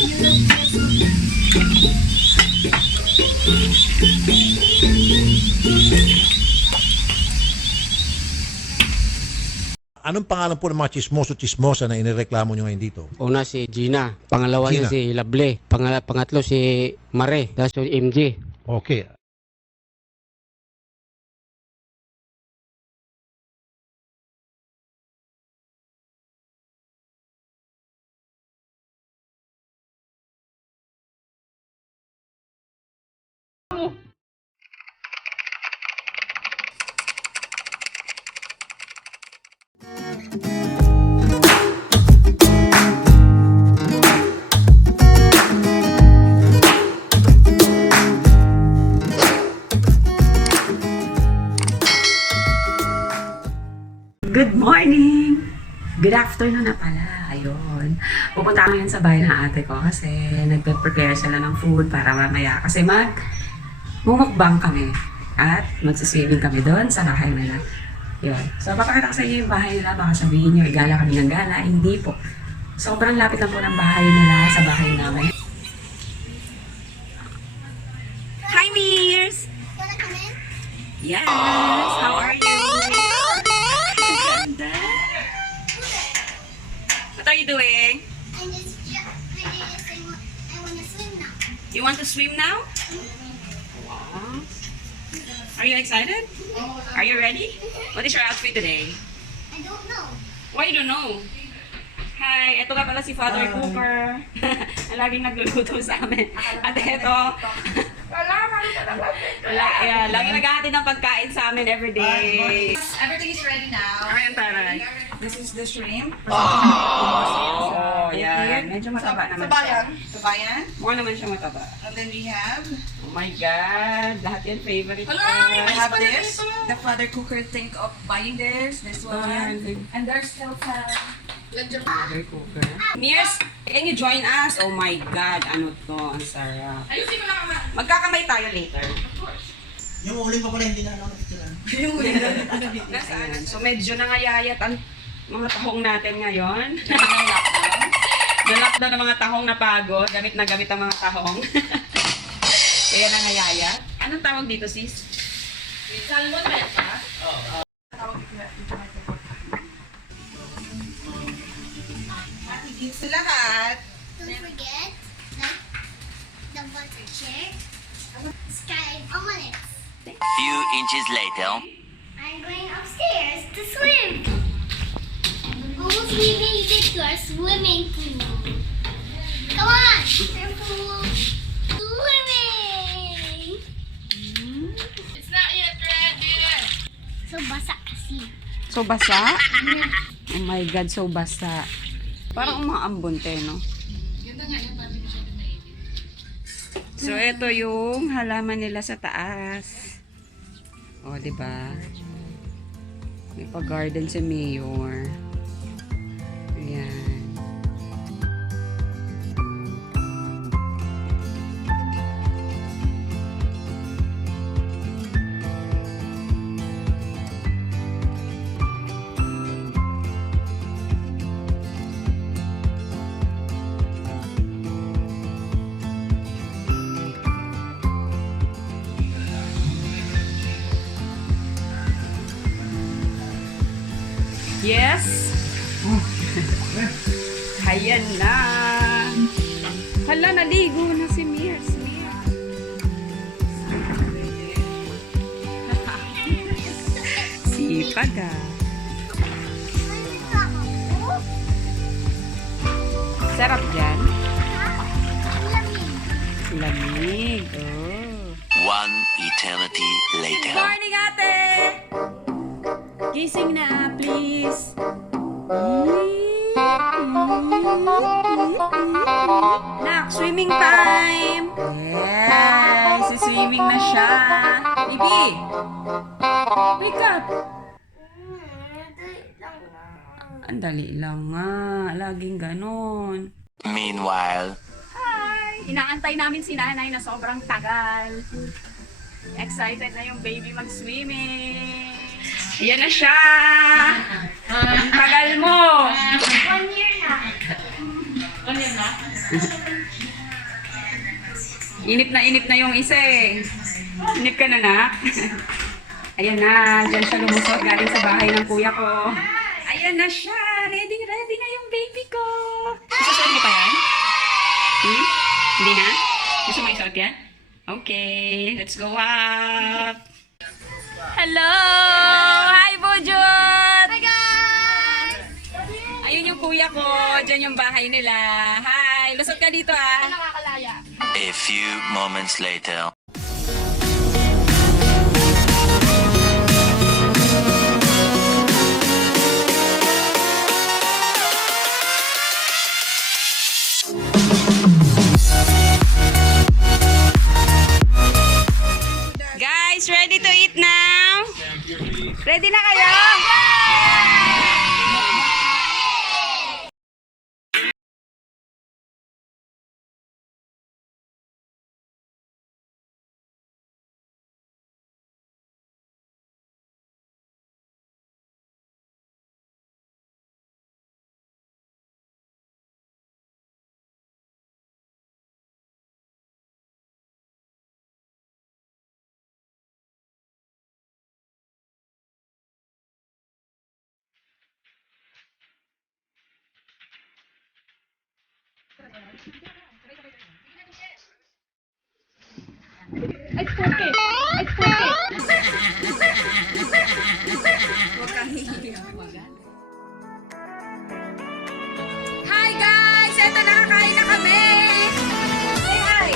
Anong pangalan po ng mga chismoso-chismosa na inireklamo nyo ngayon dito? Una si Gina, pangalawa Gina. niya si Lovely, pangatlo si Mare, tapos si MJ. Okay. Good morning! Good afternoon na pala. Ayun. Pupunta kami ngayon sa bahay ng ate ko kasi nagpe-prepare sila ng food para mamaya. Kasi mumukbang kami at magsiswimming kami doon sa bahay nila. Yun. So, papakita ko sa inyo yung bahay nila. Baka sabihin nyo, gala kami ng gala. Hindi po. Sobrang lapit lang po ng bahay nila sa bahay namin. Hi, Mears! Wanna come in? Yes! How are you? Ganda. What are you doing? I wanna swim now. You want to swim now? Wow. Are you excited? Are you ready? What is your outfit today? I don't know. Why you don't know? Hi, ito ka pala si Father Cooper. Ang laging nagluluto sa amin. At ito, laging naghahatid ng pagkain sa amin everyday. Everything is ready now. Ayan, taray. This is the shrimp. Oh, yan. Medyo mataba naman siya. Kabayan. Mukha naman siya mataba. And then we have, Oh my God. Lahat yan favorite ko. we have this. The father cooker think of buying this. This one. And there's still some. Father Cooker. Mears, can you join us? Oh my God. Ano to? Ang sarap. Magkakamay tayo later. Yung uling pa pala hindi na ano natitiran. Nasaan? So medyo nangayayat ang mga tahong natin ngayon. Nalakda ng mga tahong na pagod. Gamit na gamit ang mga tahong. Kaya nangayayat. Anong tawag dito, sis? Salmon beta? Oo. Higit sa lahat. Don't forget, like the butter chick, subscribe on it. Few inches later. I'm going upstairs to swim. Almost we made it to our swimming pool. Come on, our pool. Swimming. It's not yet ready. So basa kasi. So basa? Oh my God, so basa. Parang umaambon tayo, no? So, ito yung halaman nila sa taas. O, diba? May pa-garden si Mayor. Ayan. Yes! Ayan na! Hala, naligo na si Mears. Sipag ah. Sarap dyan. Lamig. Oh. One eternity later. Morning, ate! Gising na, please. Nak, swimming time! Yes! Swimming na siya! Bibi! Wake up! Ang dali lang nga. Laging ganon. Meanwhile, Hi! Inaantay namin si nanay na sobrang tagal. Excited na yung baby mag-swimming. Ayan na siya! Ang tagal mo! 1 year na. Inip na yung isa eh. Inip ka na, nak? Ayan na, dyan siya lumusot galing sa bahay ng kuya ko. Ayan na siya. Ready na yung baby ko. Isusuot mo pa yan? Hindi na? Gusto mo isuot yan? Okay, let's go up. Hello! Hi, Bujut! Hi, guys! Ayun yung kuya ko. Dyan yung bahay nila. Hi! Lusot ka dito, ah. A few moments later. Guys, ready to eat now? Ready na kayo? Hi guys! Eto, nakakain na kami! Say hi!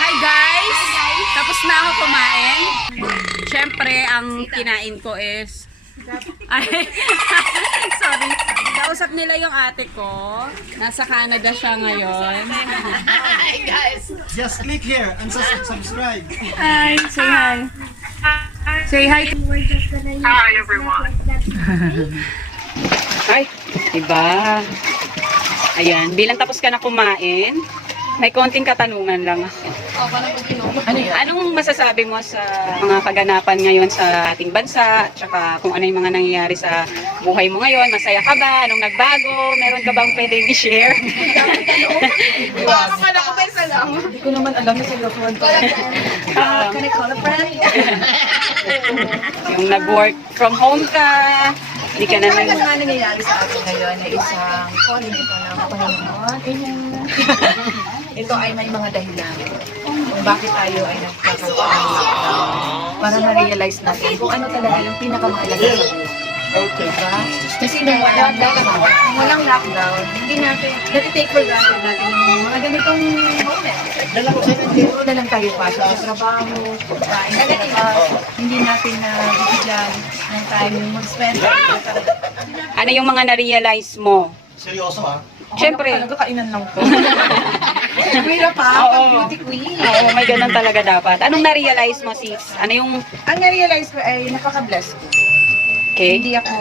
Hi guys! Tapos na ako kumain. Siyempre, ang kinain ko is... Ay, sorry. Kausap nila yung ate ko. Nasa Canada siya ngayon. Just click here and subscribe. Hi, say hi. Say hi. Hi, everyone. Hi, diba? Ayan, bilang tapos ka na kumain, may konting katanungan lang ako. Anong masasabi mo sa mga kaganapan ngayon sa ating bansa, tsaka kung ano yung mga nangyayari sa buhay mo ngayon? Masaya ka ba? Anong nagbago? Meron ka bang pwedeng i-share? Hindi ko naman alam na sila ko. Can I call a friend? Yung nag-work from home ka, hindi ka na Ano nga nangyayari sa atin ngayon na isang calling ito ng Panginoon. Ito ay may mga dahilan kung bakit tayo ay nagkakaroon ng lockdown para ma-realize natin kung ano talaga yung pinakamahalaga sa buhay. Diba? Kasi nung walang lockdown, hindi natin, natitake for granted natin yung mga ganitong moments. Puro na lang tayo pasok sa trabaho, kain sa labas, hindi natin na bigyan ng time yung mag-spend. Ano yung mga na-realize mo? Seryoso ha? Siyempre. Talaga kainan lang to. Mahirap pa, pag beauty queen. Oo, may ganun talaga dapat. Anong na-realize mo, sis? Ano yung... Ang na-realize ko ay napaka-blessed ko. Okay. Hindi ako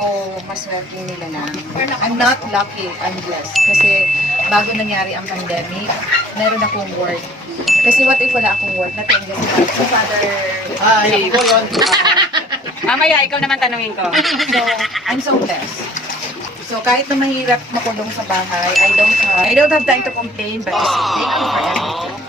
maswerte nila na. I'm not lucky, I'm blessed. Kasi bago nangyari ang pandemic, meron akong work. Kasi what if wala akong work? Natinggan si Father. Yun po yun. Mamaya, ikaw naman tanungin ko. So, I'm so blessed. So, kahit na mahirap makulong sa bahay, I don't have time to complain, but to say thank you for everything.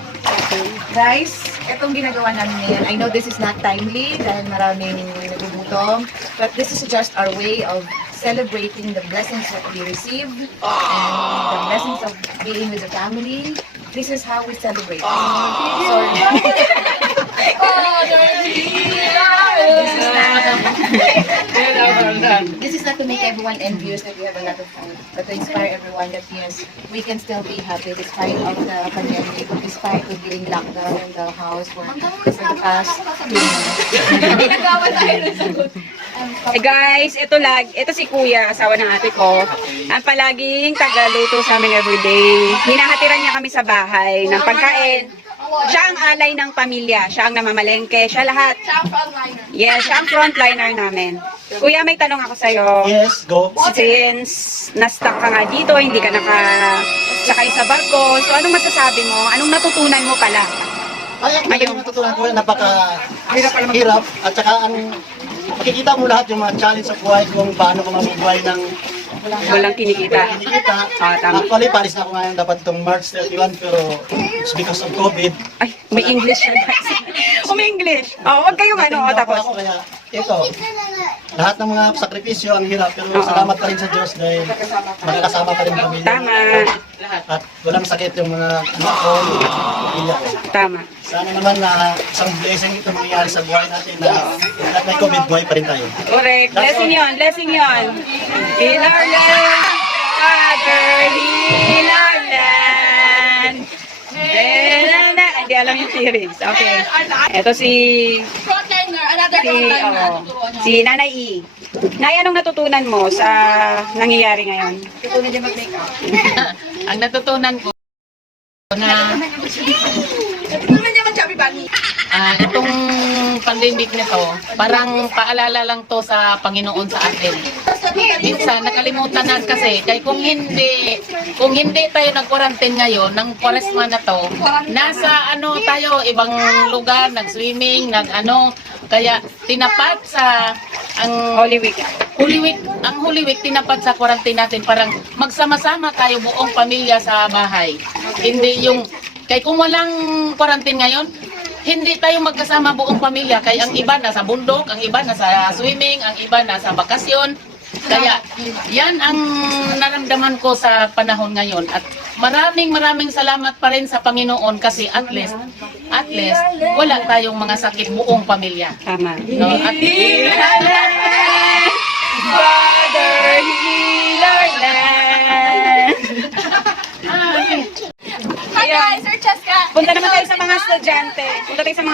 Guys, itong ginagawa namin ngayon, I know this is not timely dahil maraming nagugutom, but this is just our way of celebrating the blessings that we receive and the blessings of being with the family. This is how we celebrate. This is not to make everyone envious that we have a lot of fun, but to inspire everyone that yes, we can still be happy despite of the pandemic, despite of being locked down in the house for the past 2 months. Eh guys, ito si Kuya, asawa ng ate ko. Ang palaging tagaluto sa amin everyday. Hinahatiran niya kami sa bahay ng pagkain. Siya ang alay ng pamilya. Siya ang namamalengke. Siya lahat. Yes, siya ang frontliner namin. Kuya, may tanong ako sa'yo. Yes, go. Since na-stuck ka nga dito, hindi ka nakasakay sa barko. So, anong masasabi mo? Anong natutunan mo pala? Ay, ang natutunan ko, napaka-hirap. At saka makikita mo lahat yung mga challenge sa buhay kung paano ka mabubuhay ng Walang kinikita. Tama. Actually, paris na ako ngayon dapat itong March 31 pero it's because of COVID. Ay, may English siya guys. May English. Oh, wag kayong ano, tapos. Ako, kaya ito, lahat ng mga sakripisyo ang hirap pero salamat pa rin sa Diyos dahil magkakasama pa rin ang pamilya. Tama. At walang sakit yung mga anak ko, pamilya ko. Tama. Sana naman na isang blessing ito mangyayari sa buhay natin na kahit may COVID, buhay pa rin tayo. Correct. Blessing yun. Blessing yun. In our land, Father, heal our land. Hindi alam yung series. Okay. Ito si Nanay E. Nay, anong natutunan mo sa nangyayari ngayon? Natutunan niya mag-makeup. Ang natutunan ko na itong pandemic nito, parang paalala lang to sa Panginoon sa atin. Minsan nakalimutan na kasi kay kung hindi tayo nag-quarantine ngayon ng Kwaresma na to, nasa tayo ibang lugar, nag-swimming, kaya tinapat sa ang Holy Week. Ang Holy Week tinapat sa quarantine natin, parang magsama-sama tayo buong pamilya sa bahay. Hindi yung kay kung walang quarantine ngayon, hindi tayo magkasama buong pamilya. Kaya ang iba nasa bundok, ang iba nasa swimming, ang iba nasa bakasyon. Kaya yan ang naramdaman ko sa panahon ngayon. At maraming salamat pa rin sa Panginoon kasi at least wala tayong mga sakit buong pamilya. Tama. No? At Father, heal our land. Hi guys, we're Cheska. Punta naman tayo sa mga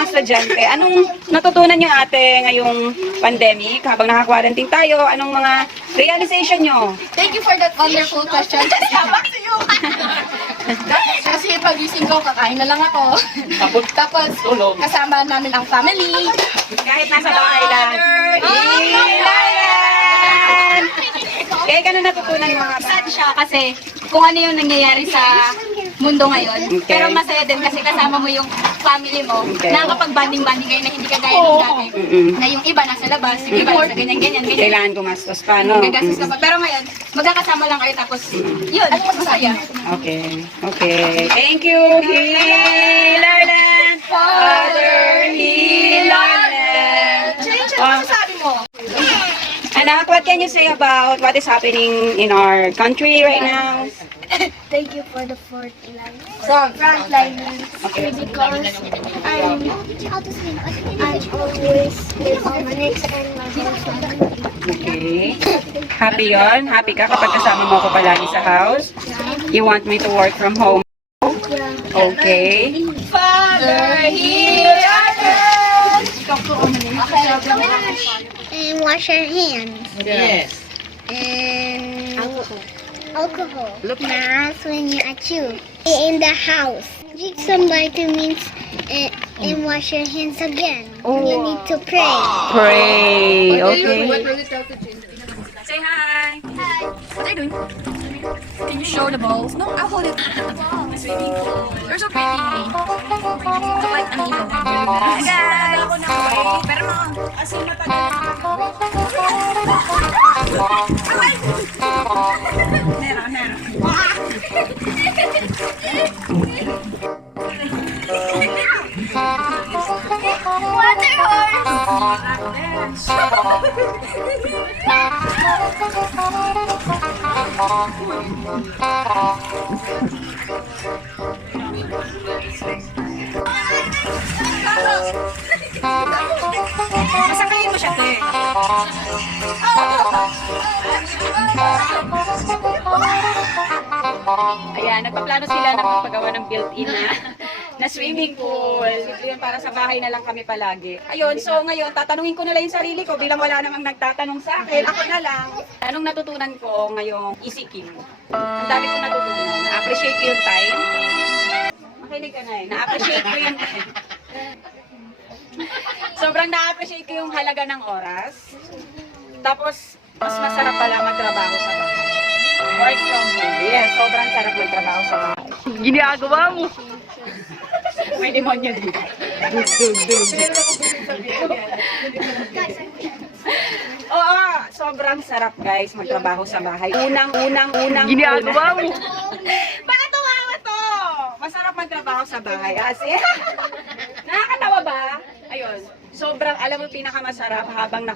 estudyante. Anong natutunan nyo ate ngayong pandemic habang naka-quarantine tayo? Anong mga realization nyo? Thank you for that wonderful question. Cheska, back to you. Kasi pagising ko, kakain na lang ako. Tapos, kasama namin ang family. Kahit nasa bahay lang. Ilayan! Kaya ganun natutunan mo nga ba? Sad siya kasi kung ano yung nangyayari sa mundo ngayon. Okay. Pero masaya din kasi kasama mo yung family mo. Okay. Nakakapag-banding-banding kayo na hindi kagaya ng dati. Na yung iba nasa labas, yung iba nasa ganyan. Kailangan gumastos pa, no? Gagastos ka pa. Pero ngayon, magkakasama lang kayo tapos yun, masaya. Okay. Thank you, heal our land. Father, heal our land. Ano masasabi mo? Anak, what can you say about what is happening in our country right now? Thank you for the frontliners. Okay. Because I'm always with Onyx and my husband. Okay. Happy yon? Happy ka kapag kasama mo ako palagi sa house? You want me to work from home? Okay. Father, hear And wash our hands. Yes. And alcohol. Mask when you're at you. In the house. Drink some vitamins and wash your hands again. You need to pray. Pray. Okay. Say hi. Hi. What are you doing? Can you show the balls? No, I'll hold it. The swimming pool. You're so pretty. Look like an emo. Hi guys. Pero mo. Asin Water horse. Masakayin mo siya, te. Ayan, nagpaplano sila ng paggawa ng built-in na swimming pool. Ito yun, para sa bahay na lang kami palagi. Ayun, so ngayon, tatanungin ko na lang yung sarili ko bilang wala namang nagtatanong sa akin. Ako na lang. Anong natutunan ko ngayong isikim? Ang dami ko natutunan. Na-appreciate ko yung time. Makinig ka na eh. Na-appreciate ko yung time. Sobrang na-appreciate ko yung halaga ng oras. Tapos, mas masarap pala magtrabaho sa bahay. Work from home. Yes, sobrang sarap magtrabaho sa bahay. Ginagawa mo! May demonyo dito. Oo, sobrang sarap guys magtrabaho sa bahay. Unang. Ginagawa mo! Bakit tumawa to? Masarap magtrabaho sa bahay. Kasi, nakakatawa ba? Ayun. Sobrang, alam mo, pinakamasarap habang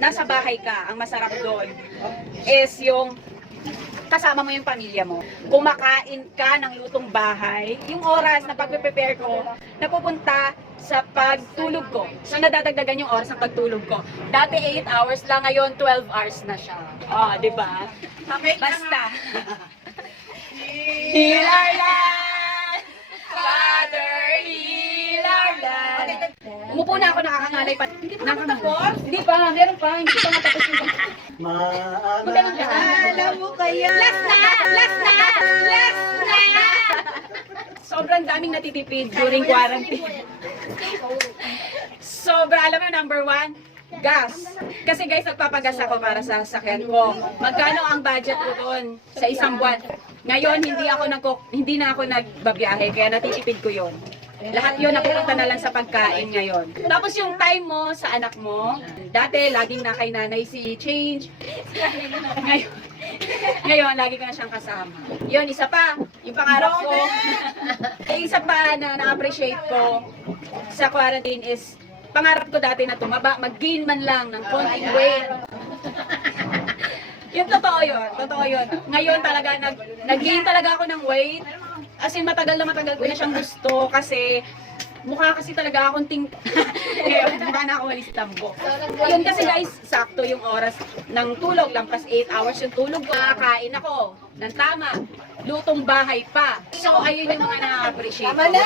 nasa bahay ka, ang masarap doon is yung kasama mo yung pamilya mo. Kumakain ka ng lutong bahay, yung oras na pagpe-prepare ko, napupunta sa pagtulog ko. So, nadadagdagan yung oras ng pagtulog ko. Dati 8 hours lang, ngayon 12 hours na siya. Oh, di ba? Basta. Heal our land, Father, heal our land. Umupo na ako, nakakangalay pa. Hindi pa tapos? Hindi pa, meron pa. Hindi pa matapos yung magandang lahat. Alam mo kaya. Last na! Sobrang daming natitipid during quarantine. Alam mo, number 1, gas. Kasi guys, nagpapagas ako para sa sasakyan ko. Magkano ang budget ko doon sa isang buwan? Ngayon, hindi na ako nagbabiyahe, kaya natitipid ko yon. Lahat yun napupunta na lang sa pagkain ngayon. Tapos yung time mo sa anak mo, dati laging na kay nanay si Change. Ngayon, lagi ka na siyang kasama. Yun, isa pa, yung pangarap ko. Isa pa na na-appreciate ko sa quarantine is, pangarap ko dati na tumaba, mag-gain man lang ng konting weight. Yung totoo yun. Ngayon talaga, nag-gain talaga ako ng weight. As in, matagal ko na siyang gusto kasi mukha kasi talaga akong ngayon, mukha na ako walis tambo. Yun kasi guys, sakto yung oras ng tulog, lampas 8 hours yung tulog ko. Nakakain ako ng tama, lutong bahay pa. So, ayun yung mga na-appreciate ko. Tama na!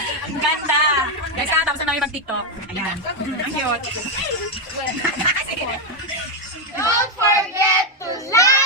Ang ganda! Guys, tapos na namin mag-TikTok. Ayan. Ang cute. Don't forget to like,